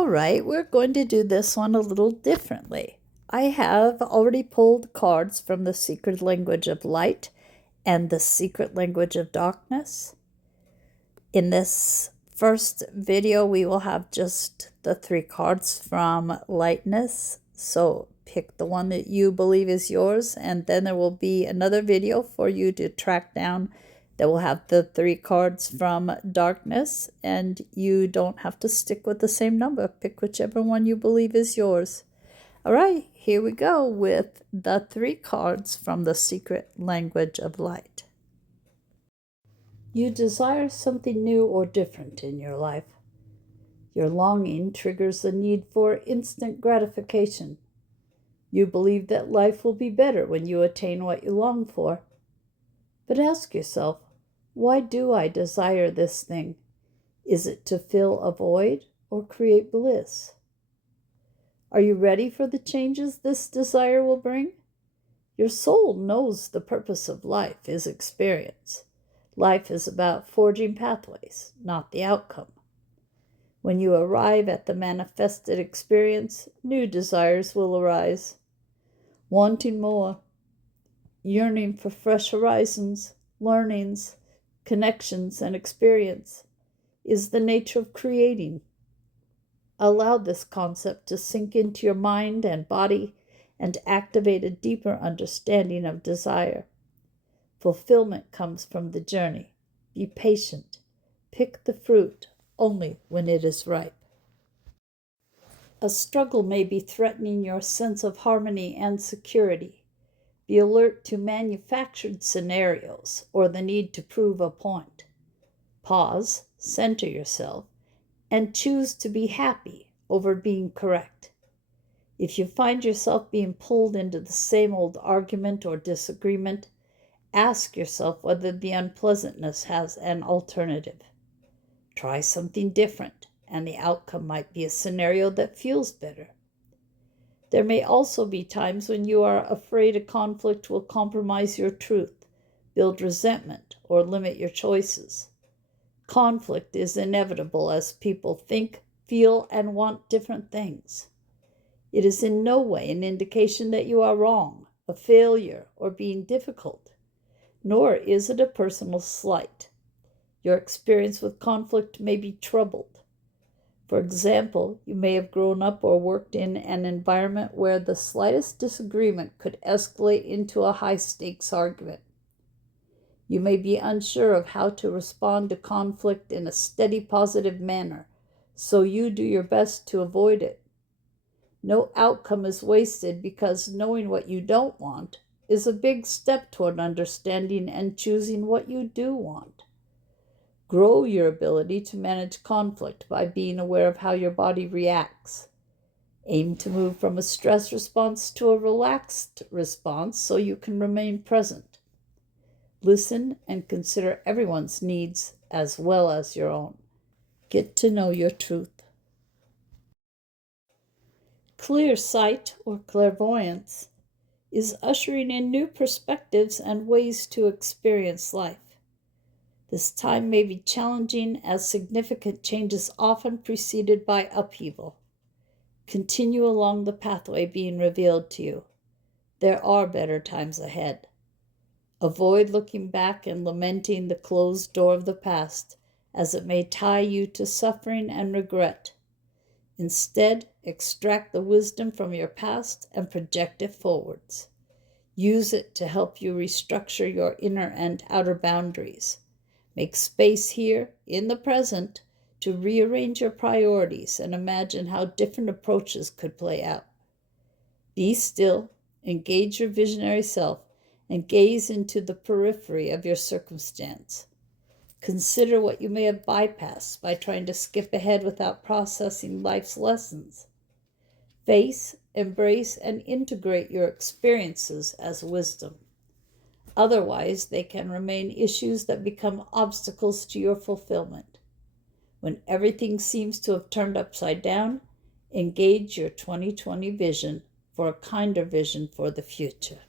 All right, we're going to do this one a little differently. I have already pulled cards from the Secret Language of Light and the Secret Language of Darkness. In this first video, we will have just the 3 cards from Lightness. So pick the one that you believe is yours, and then there will be another video for you to track down that will have the 3 cards from Darkness, and you don't have to stick with the same number. Pick whichever one you believe is yours. All right, here we go with the 3 cards from the Secret Language of Light. You desire something new or different in your life. Your longing triggers the need for instant gratification. You believe that life will be better when you attain what you long for. But ask yourself, why do I desire this thing? Is it to fill a void or create bliss? Are you ready for the changes this desire will bring? Your soul knows the purpose of life is experience. Life is about forging pathways, not the outcome. When you arrive at the manifested experience, new desires will arise. Wanting more, yearning for fresh horizons, learnings, connections, and experience is the nature of creating. Allow this concept to sink into your mind and body and activate a deeper understanding of desire. Fulfillment comes from the journey. Be patient. Pick the fruit only when it is ripe. A struggle may be threatening your sense of harmony and security. Be alert to manufactured scenarios or the need to prove a point. Pause, center yourself, and choose to be happy over being correct. If you find yourself being pulled into the same old argument or disagreement, ask yourself whether the unpleasantness has an alternative. Try something different, and the outcome might be a scenario that feels better. There may also be times when you are afraid a conflict will compromise your truth, build resentment, or limit your choices. Conflict is inevitable as people think, feel, and want different things. It is in no way an indication that you are wrong, a failure, or being difficult, nor is it a personal slight. Your experience with conflict may be troubled. For example, you may have grown up or worked in an environment where the slightest disagreement could escalate into a high-stakes argument. You may be unsure of how to respond to conflict in a steady, positive manner, so you do your best to avoid it. No outcome is wasted because knowing what you don't want is a big step toward understanding and choosing what you do want. Grow your ability to manage conflict by being aware of how your body reacts. Aim to move from a stress response to a relaxed response so you can remain present. Listen and consider everyone's needs as well as your own. Get to know your truth. Clear sight or clairvoyance is ushering in new perspectives and ways to experience life. This time may be challenging as significant change is often preceded by upheaval. Continue along the pathway being revealed to you. There are better times ahead. Avoid looking back and lamenting the closed door of the past, as it may tie you to suffering and regret. Instead, extract the wisdom from your past and project it forwards. Use it to help you restructure your inner and outer boundaries. Make space here, in the present, to rearrange your priorities and imagine how different approaches could play out. Be still, engage your visionary self, and gaze into the periphery of your circumstance. Consider what you may have bypassed by trying to skip ahead without processing life's lessons. Face, embrace, and integrate your experiences as wisdom. Otherwise, they can remain issues that become obstacles to your fulfillment. When everything seems to have turned upside down, engage your 2020 vision for a kinder vision for the future.